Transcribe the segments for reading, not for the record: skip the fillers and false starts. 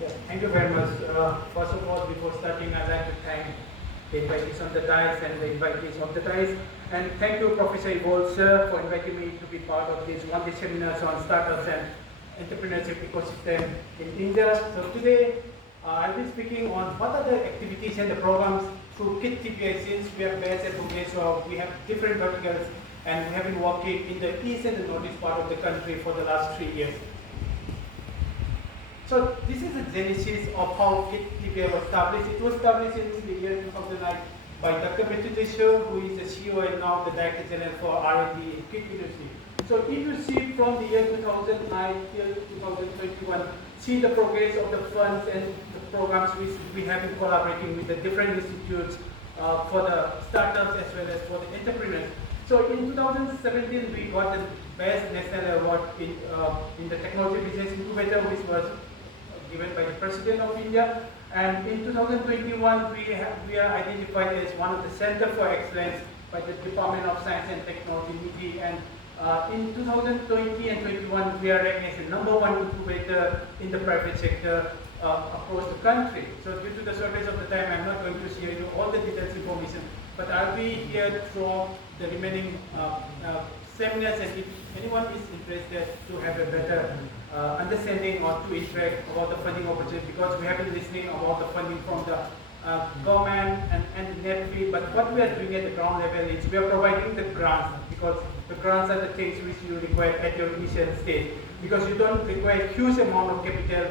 Yes, thank you very much. First of all, before starting, I'd like to thank the invitees on the dais and the invitees on the dais. And thank you, Professor Evolve, sir, for inviting me to be part of this one-day seminars on startups and entrepreneurship ecosystem in India. So today, I'll be speaking on what are the activities and the programs through KIIT TPI. Since we are based at Orrisa, we have different verticals, and we have been working in the east and the northeast part of the country for the last 3 years. So this is the genesis of how KIIT TPI was established. It was established in the year 2009 by Dr. Metudesha, who is the CEO and now the Director General for R&D in KIIT University. So if you see from the year 2009 till 2021, see the progress of the funds and the programs which we have been collaborating with the different institutes for the startups as well as for the entrepreneurs. So in 2017, we got the Best National Award in the Technology Business Incubator, which was given by the President of India. And in 2021, we are identified as one of the Center for Excellence by the Department of Science and Technology, MITI. And in 2020 and 21, we are ranked as the #1 incubator in the private sector across the country. So due to the shortage of the time, I'm not going to share you all the details information, but I'll be here throughout the remaining seminars, and if anyone is interested to have a better understanding or to interact about the funding opportunity, because we have been listening about the funding from the government and NEPFI, but what we are doing at the ground level is we are providing the grants, because the grants are the things which you require at your initial stage, because you don't require huge amount of capital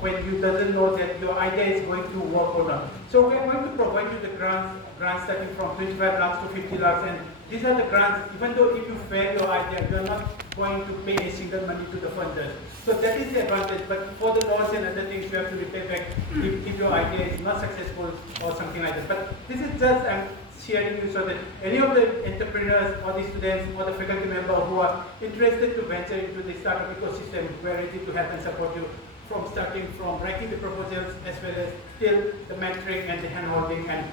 when you doesn't know that your idea is going to work or not. So we are going to provide you the grants starting from 25 lakhs to 50 lakhs, and these are the grants, even though if you fail your idea, you are not going to pay a single money to the funders. So that is the advantage, but for the loss and other things, you have to repay back if your idea is not successful or something like that. But this is just, I'm sharing you so that any of the entrepreneurs or the students or the faculty member who are interested to venture into the startup ecosystem, we are ready to help and support you from starting from writing the proposals as well as till the mentoring and the hand-holding and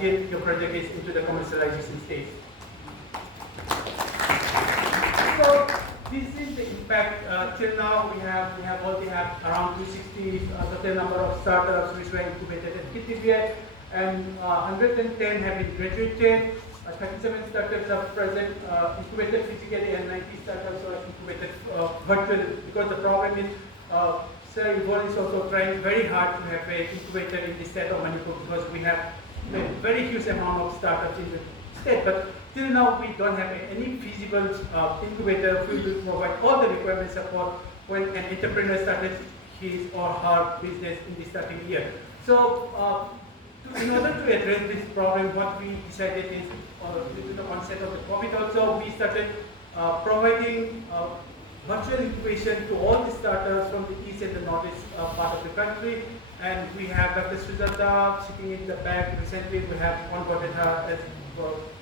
till your project is into the commercialization stage. So this is the impact. Till now we already have around 260 total number of startups which were incubated at KIIT TPI, and 110 have been graduated. 37 startups are present incubated physically, and 90 startups are incubated virtually. Because the problem is, Sir Yvonne is also trying very hard to have an incubator in the state of Manipur, because we have a very huge amount of startups in the state. But till now, we don't have any feasible incubator who will provide all the requirement support when an entrepreneur started his or her business in the starting year. So, in order to address this problem, what we decided is, due to the onset of the COVID also, we started providing virtual incubation to all the startups from the east and the northeast part of the country. And we have Dr. Sujata sitting in the back. Recently, we have onboarded her as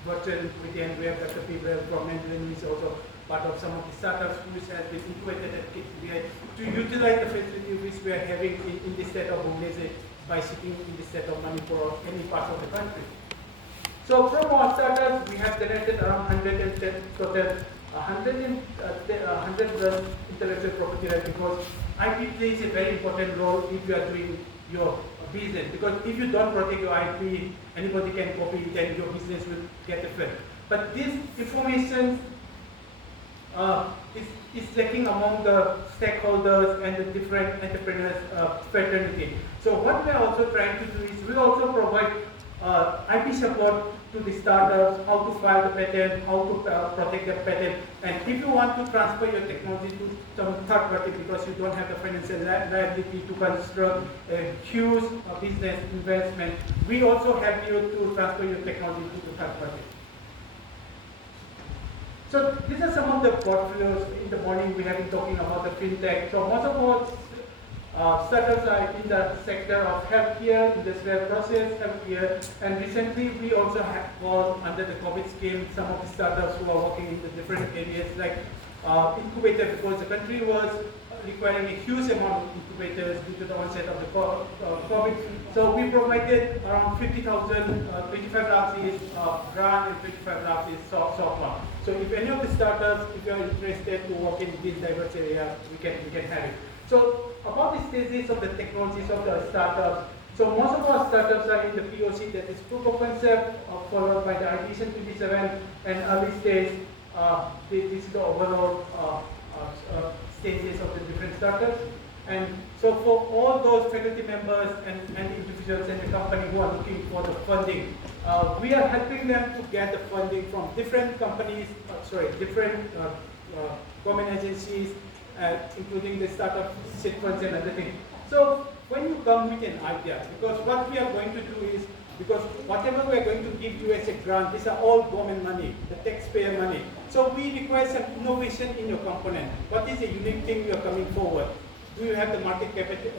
virtual incubator, and we have Dr. Pibrel from Mandarin, who is also part of some of the startups which has been incubated at KIIT to utilize the facility which we are having in the state of Orrisa by sitting in the state of Manipur or any part of the country. So from our startups, we have generated around 110 total, 100 plus intellectual property rights, because IP plays a very important role if you are doing your business. Because if you don't protect your IP, anybody can copy it and your business will get affected. But this information is lacking among the stakeholders and the different entrepreneurs fraternity. So what we are also trying to do is we also provide IP support to the startups, how to file the patent, how to protect the patent, and if you want to transfer your technology to some third party because you don't have the financial liability to construct a huge business investment, we also help you to transfer your technology to the third party. So these are some of the portfolios. In the morning we have been talking about the fintech. So most of our startups are in the sector of healthcare, industrial process, healthcare, and recently we also have got under the COVID scheme some of the startups who are working in the different areas like incubator, because the country was requiring a huge amount of incubators due to the onset of the COVID. So we provided around 50,000, 25 lakhs is grant and 25 lakhs is soft loan. So if any of the startups, if you are interested to work in this diverse area, we can have it. So about the stages of the technologies of the startups. So most of our startups are in the POC, that is proof of concept, followed by the ideation 27 and early stage. This is the overall stages of the different startups. And so for all those faculty members and individuals in the company who are looking for the funding, we are helping them to get the funding from different companies, different government agencies, including the startup seed funds and other things. So when you come with an idea, because what we are going to do is, because whatever we are going to give you as a grant, these are all government money, the taxpayer money. So we require some innovation in your component. What is a unique thing you are coming forward? Do you have the market capacity?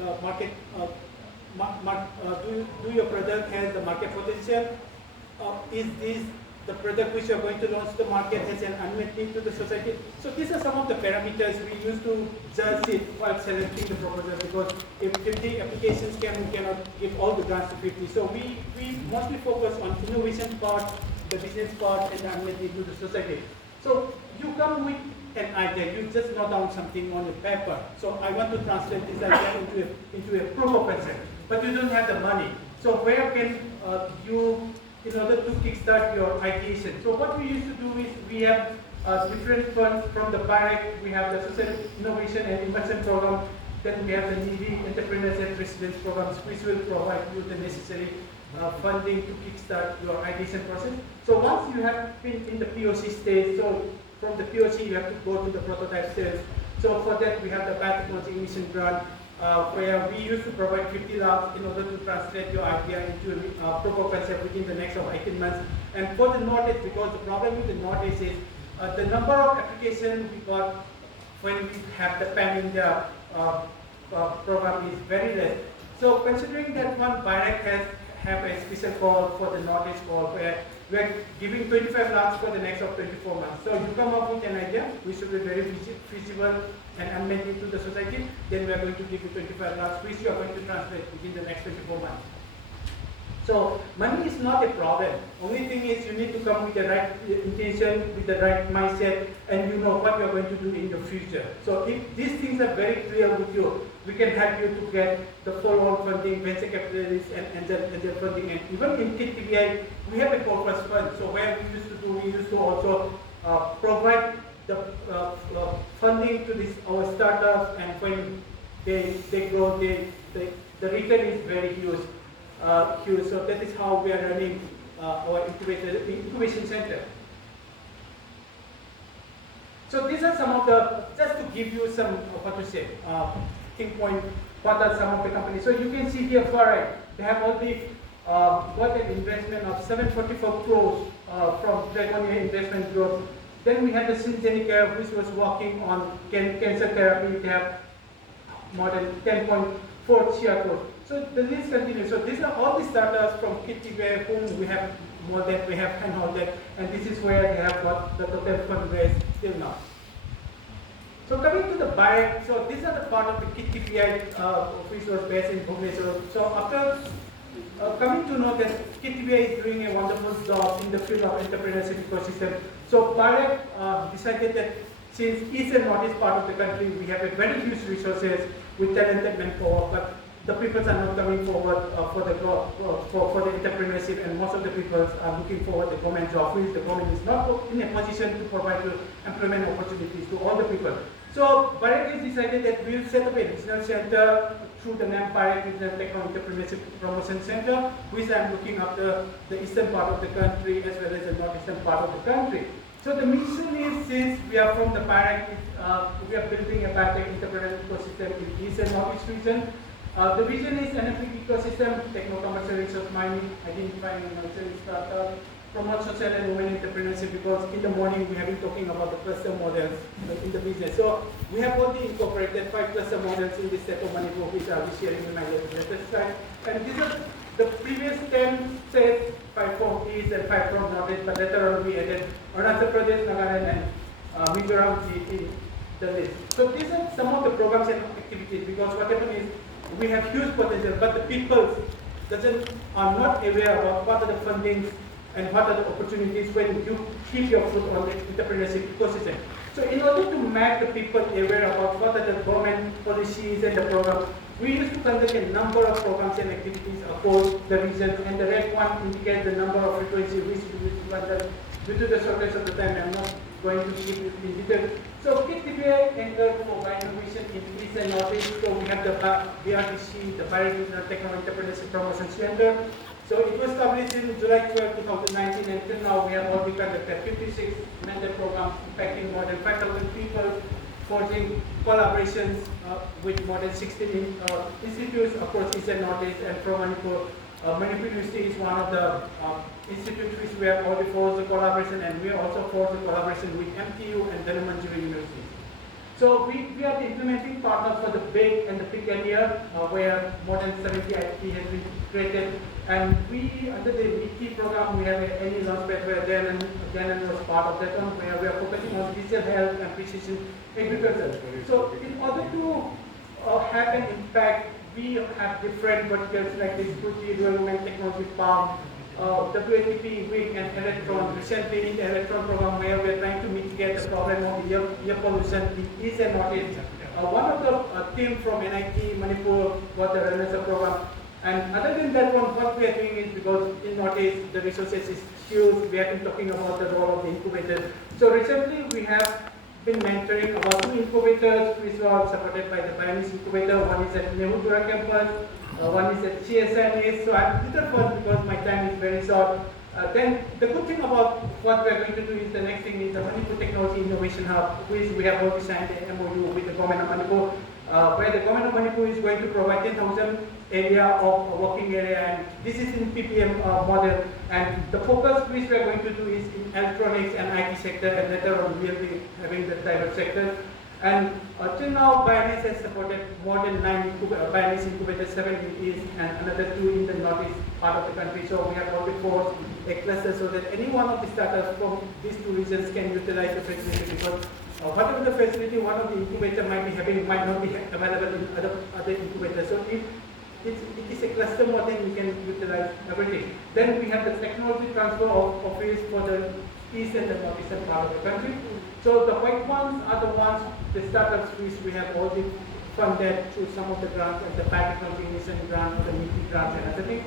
Do your product has the market potential? Is this the product which you are going to launch to the market has an unmet need to the society? So these are some of the parameters we use to judge it while selecting the proposal, because if 50 applications we cannot give all the grants to 50. So we mostly focus on innovation part, the business part, and the unmet need to the society. So you come with an idea, you just note down something on the paper. So I want to translate this idea into a proof of concept, but you don't have the money. So where can you, in order to kickstart your ideation? So what we used to do is we have different funds from the BRTC. We have the Social Innovation and Investment Program. Then we have the Univ Entrepreneurs and Residence Programs, which will provide you the necessary funding to kickstart your ideation process. So once you have been in the POC stage, so from the POC you have to go to the prototype stage. So for that we have the biotechnology ignition grant, where we used to provide 50 lakhs in order to translate your idea into a proof of concept within the next 18 months. And for the Northeast, because the problem with the Northeast is the number of applications we got when we have the pan-India program is very less. So considering that one BRTC have a special call for the Northeast call, where we are giving 25 lakhs for the next 24 months. So you come up with an idea which should be very feasible and unmet need to the society, then we are going to give you 25 lakhs, which you are going to translate within the next 24 months. So money is not a problem. Only thing is you need to come with the right intention, with the right mindset, and you know what you are going to do in the future. So if these things are very clear with you, we can help you to get the follow-on funding, venture capitalists, and angel funding. And even in KIIT, we have a corpus fund. So where we used to also provide the funding to our startups, and when they grow, the return is very huge. So that is how we are running our incubation center. So these are some of the, just to give you some, think point, what are some of the companies. So you can see here far right, they have already got an investment of 744 crores from Dragonia Investment Group. Then we had the Syngenica, which was working on cancer therapy. They have more than 10.4 crores. So the list continues. So these are all the startups from KIIT whom we have molded, we have handholded, and this is where they have got the total fundraise till now. So coming to the BRTC, so these are the part of the KIIT which was based in Bhubaneswar. So after coming to know that KIIT is doing a wonderful job in the field of entrepreneurship ecosystem, so BRTC decided that since east and northeast part of the country, we have a very huge resources with talented manpower, but the people are not coming forward for the entrepreneurship, and most of the people are looking forward to the government job, which the government is not in a position to provide employment opportunities to all the people. So BRTC decided that we will set up a regional center through the name BRTC Regional Techno Entrepreneurship Promotion Center, which I am looking after the eastern part of the country as well as the northeastern part of the country. So the mission is, since we are from the BRTC, we are building a biotech entrepreneurial ecosystem in east and northeast region. The vision is an epic ecosystem, techno-commercial research mining, identifying and nurturing startups, promote social and women entrepreneurship, because in the morning we have been talking about the cluster models in the business. So we have already incorporated 5 cluster models in this set of money book, which I will be sharing in my latest slide. And these are the previous 10 sets, 5 from East and 5 from Northeast, but later on we added Arunachal Pradesh, Nagaland, and Mizoram in the list. So these are some of the programs and activities, because what happened is, we have huge potential, but the people are not aware about what are the fundings and what are the opportunities when you keep your foot on the entrepreneurship ecosystem. So in order to make the people aware about what are the government policies and the programs, we used to conduct a number of programs and activities across the region, and the red one indicates the number of frequency which we used to conduct. Due to the shortness of the time, I'm not going to give it in detail. So KIIT entered for innovation in East and Northeast. So we have the BRTC, the Bioregional Technology Entrepreneurship Promotion Center. So it was established in July 12, 2019, and until now we have already conducted 56 mentor programs impacting more than 5,000 people, forging collaborations with more than 16 institutes across East and Northeast, and from Manipur. Manipur University is one of the institutes which we have already forged the collaboration, and we also forged the collaboration with MTU and Dhanmanjari University. So we are the implementing partner for the big and the big area, where more than 70 IT has been created. And we, under the MIT program, we have any launchpad where Dan was part of that one, where we are focusing on digital health and precision agriculture. So in order to have an impact, we have different verticals like the security, development, technology park, WATP, WIG, and electron. Recently in the electron program, where we are trying to mitigate the problem of air pollution in East and Northeast. One of the team from NIT Manipur got the Renaissance program. And other than that one, what we are doing is, because in Northeast the resources is huge, we have been talking about the role of the incubators. So recently we have been mentoring about 2 incubators which were supported by the Pioneers Incubator. One is at Nehru campus, one is at CSNA. So I'm little first because my time is very short. Then the good thing about what we are going to do is, the next thing is the Manipur Technology Innovation Hub, which we have already signed an MOU with the government of Manipur, where the government of Manipur is going to provide 10,000 area of working area, and this is in PPM model. And the focus which we are going to do is in electronics and IT sector, and later on we will be having the cyber sector. And till now, Pioneers has supported more than 9 Pioneers incubators, 7 in East and another 2 in the Northeast part of the country. So we have already forced a cluster so that any one of the startups from these 2 regions can utilize the facility, because whatever the facility one of the incubator might be having might not be available in other incubators. So if it is a cluster model, we can utilize everything. Then we have the technology transfer of office for the East and the Northeastern part of the country. So the white ones are the ones, the startups which we have already funded through some of the grants, and the biotechnology innovation grant, or the MIT grants and everything.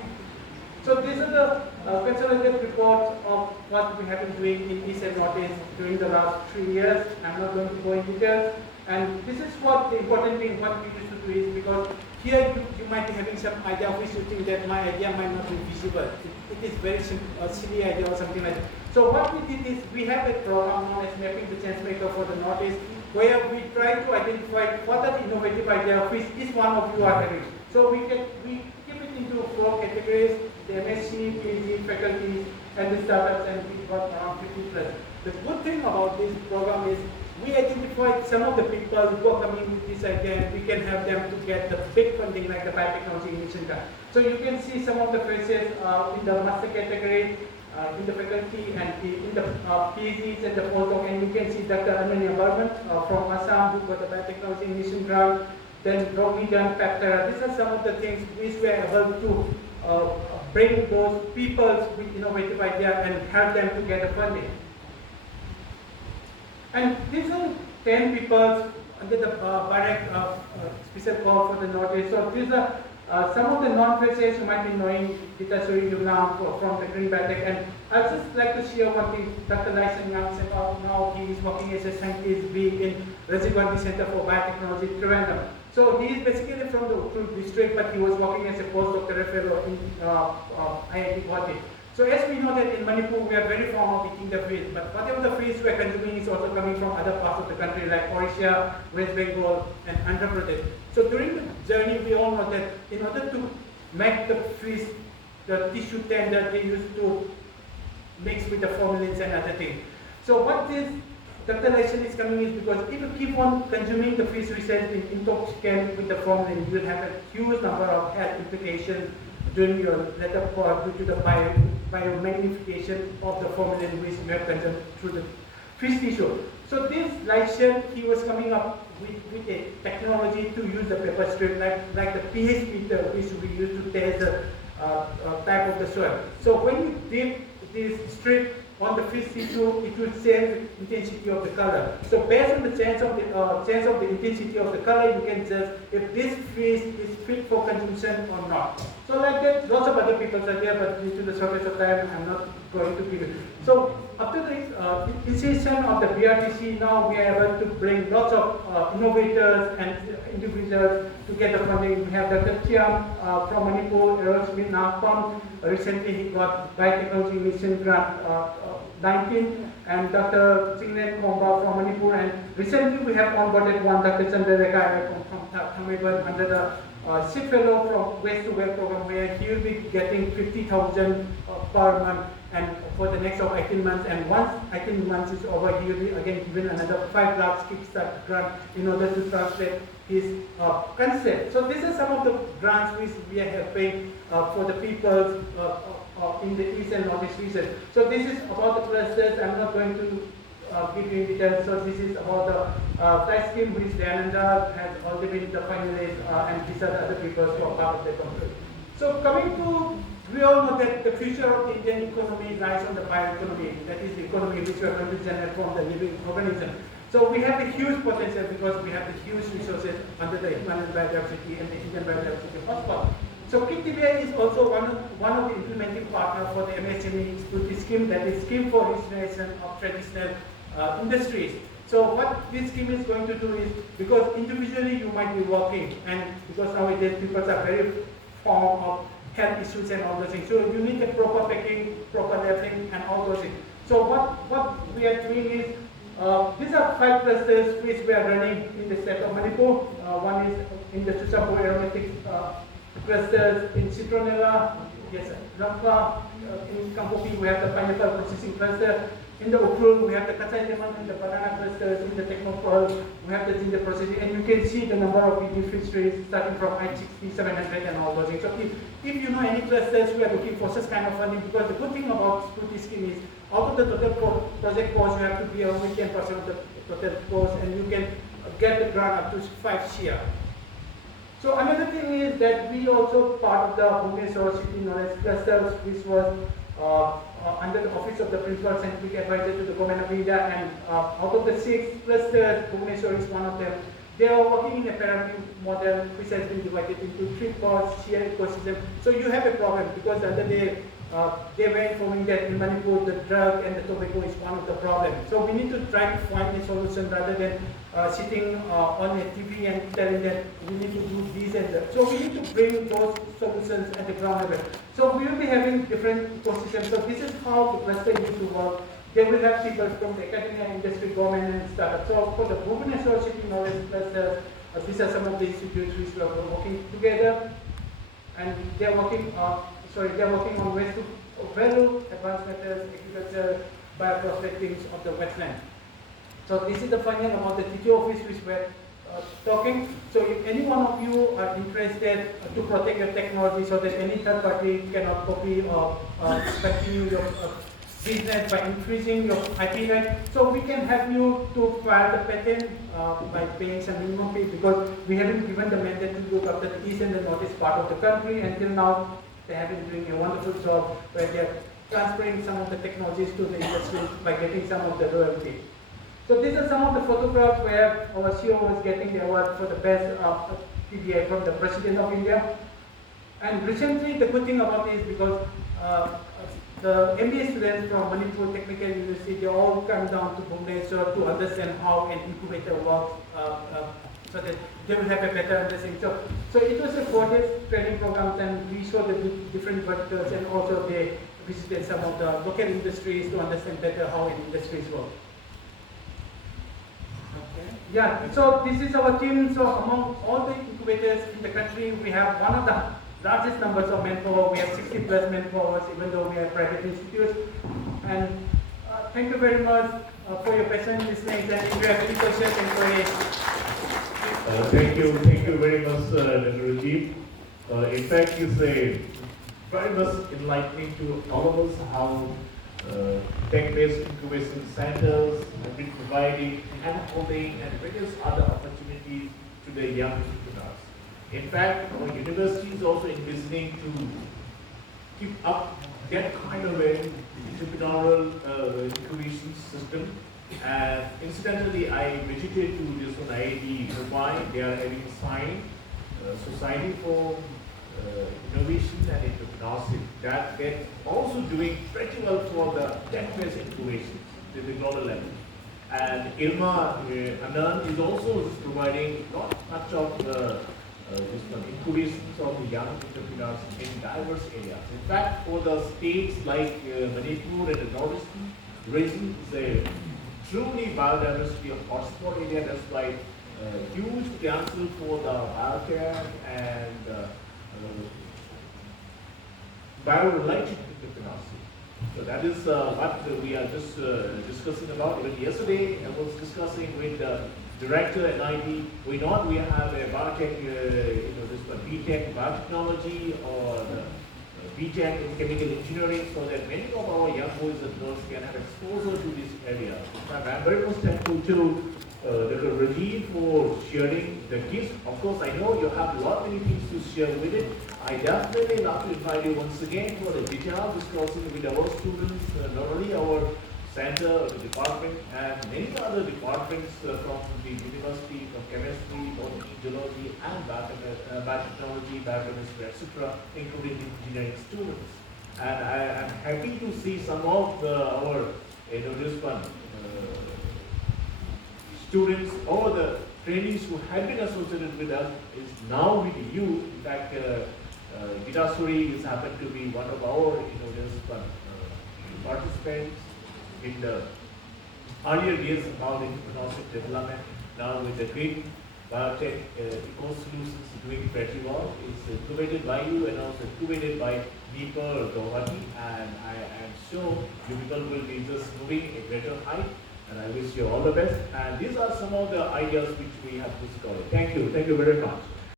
So these are the consolidated reports of what we have been doing in East and Northeast during the last 3 years. I'm not going to go in details. And this is what the important thing, what we used to do is, because here you might be having some idea of which you think that my idea might not be visible. It is very simple, a silly idea or something like that. So what we did is, we have a program known as Mapping the Changemaker for the Northeast, where we try to identify what are the innovative ideas which each one of you are having. So we keep it into 4 categories: the MSc, PhD, faculties, and the startups, and we got around 50 plus. The good thing about this program is, we identified some of the people who are coming with this idea, and we can help them to get the big funding like the biotechnology innovation grant. So you can see some of the faces in the master category, in the faculty, and in the PhDs and the postdoc, and you can see Dr. Ananya Barman from Assam, who got the biotechnology innovation grant. Then Rogidan, Peptera. These are some of the things which we are able to bring those people with innovative idea and help them to get the funding. And these are 10 people under the special call for the Northeast. So these are some of the non-faces you might be knowing, Gita Suri Yunam from the Green Biotech. And I'd just like to share one thing. Dr. Lyson Yang said, now he is working as a scientist in Rajib Center for Biotechnology, Trivandrum. So he is basically from the Uttar district, but he was working as a postdoctoral fellow in IIT Guwahati. So as we know that in Manipur, we are very fond of eating the fish, but whatever the fish we are consuming is also coming from other parts of the country like Orrisa, West Bengal, and Andhra Pradesh. So during the journey, we all know that in order to make the fish, the tissue tender, they used to mix with the formalins and other things. So what this Dr. Lyson is coming is, because if you keep on consuming the fish recently intoxicant with the formalin, you will have a huge number of health implications during your later part due to the biomagnification of the formalin which you have consumed through the fish tissue. So this Lyson, he was coming up with a technology to use the paper strip like the pH meter which we use to test the type of the soil. So when you dip this strip on the fish tissue, it will change the intensity of the color. So based on the change of the intensity of the color, you can judge if this fish is fit for consumption or not. So like that, lots of other people are there, but due to the shortage of time, I'm not going to give it. So after the initiation of the BRTC, now we are able to bring lots of innovators and individuals to get the funding. We have Dr. Chiam from Manipur, Aerosmith Nakpam. Recently he got Biotechnology Mission Grant 19, and Dr. Chingren Komba from Manipur. And recently we have onboarded one Dr. Chandralekha from Khangabam under the SIP Fellow from Waste to Wealth program, where he will be getting 50,000 per month, and for the next 18 months. And once 18 months is over, he will be again given another 5 lakhs kickstart grant in order to translate his concept. So these are some of the grants which we are helping for the people in the East and Northeast region. So this is about the clusters. I'm not going to give you details. So this is about the prize scheme which Dayananda has already been the finalist, and these are the other people who are part of the country. So coming to, we all know that the future of the Indian economy lies on the bioeconomy. That is the economy which we are going to generate from the living organism. So we have a huge potential because we have the huge resources under the Himalayan biodiversity and the Indian biodiversity hotspot. So KIIT is also one of the implementing partners for the MSME Spruti scheme, that is scheme for regeneration of traditional industries. So what this scheme is going to do is, because individually you might be working, and because nowadays people are very fond of health issues and all those things. So you need a proper packing, proper labeling, and all those things. So what we are doing is, these are 5 clusters which we are running in the state of Manipur. One is in the Chuchapu aromatics clusters in Citronella, yes, Rampa, in Kampopi we have the pineapple processing cluster. In the Ukrul, we have the Kachai lemon and the banana clusters. In the Technopole, we have the ginger processing, and you can see the number of fish trees starting from I-60, 700 and all those things. So if you know any clusters, we are looking for such kind of funding, because the good thing about Spruti scheme is, out of the total project cost, you have to be only 10% of the total cost, and you can get the grant up to 5 share. So another thing is that we also part of the Bhubaneswar City Knowledge Clusters, which was under the Office of the Principal Scientific Advisor to the Government of India, and out of the 6 clusters, Bhubaneswar is one of them. They are working in a pyramid model which has been divided into 3 parts, shared ecosystem. So you have a problem, because the other day they were informing that in Manipur the drug and the tobacco is one of the problems. So we need to try to find a solution rather than sitting on a TV and telling that we need to do this and that. So we need to bring those solutions at the ground level. So we will be having different ecosystems. So this is how the cluster needs to work. They will have people from the academia, industry, government, and startups. So for the Bhubaneswar City Knowledge Cluster, these are some of the institutes which are working together, and they are working. They are working on ways to value advanced methods, agriculture, bioprospecting of the wetland. So this is the funding about the TTO office which we're talking. So if any one of you are interested to protect your technology so that any third party cannot copy or continue your business by increasing your IP right, so we can help you to file the patent by paying some minimum fee, because we haven't given the mandate to look after the east and the northeast part of the country. Until now, they have been doing a wonderful job where they are transferring some of the technologies to the industry by getting some of the royalty. So these are some of the photographs where our CEO was getting the award for the best PBI from the President of India. And recently, the good thing about this, because the MBA students from Manipur Technical University, they all come down to Bhubaneswar to understand how an incubator works, so that they will have a better understanding. So it was a 4-day training program, and we saw the different verticals, and also they visited some of the local industries to understand better how industries work. Okay. Yeah, so this is our team. So among all the incubators in the country, we have one of the largest numbers of manpower. We have 60 plus manpower, even though we are private institutes. And thank you very much for your patient listening. And if you have any questions, inquiries. Thank you very much, Dr. Rajib. In fact, it's very much enlightening to all of us how tech-based incubation centers have been providing handholding and various other opportunities to the young entrepreneurs. In fact, our university is also envisioning to keep up that kind of an entrepreneurial incubation system. And incidentally, I visited to this one IIT Mumbai. They are having signed Society for Innovation and Entrepreneurship. That they're also doing pretty well for the tech-based incubation at the global level. And Irma Anand is also providing not much of this one, incubations of the young entrepreneurs in diverse areas. In fact, for the states like Manipur and the Northeastern region, is a truly biodiversity of hotspot area. That's why huge potential for the biotech and bio-related entrepreneurship. So that is what we are just discussing about. Even yesterday, I was discussing with the director at IIT. We know we have a biotech, this one, BTech biotechnology or BTech in chemical engineering, so that many of our young boys and girls can have exposure to this area. I'm very much thankful to Dr. Rajib for sharing the gifts. Of course, I know you have a lot many things to share with it. I definitely love to invite you once again for the detailed discussion with our students, not only our center, the department, and many other departments from the university, from chemistry, botany, geology, and biotechnology, biochemistry, etc., including engineering students. And I am happy to see some of our this one, students or the trainees who have been associated with us is now with you. In fact, Gidasuri is happened to be one of our this one, participants in the earlier years about entrepreneurship development. Now with the great biotech eco solutions doing pretty well, is incubated by you and also incubated by Deepa Gawati, and I am sure you people will be just moving a greater height, and I wish you all the best. And these are some of the ideas which we have discovered. Thank you very much.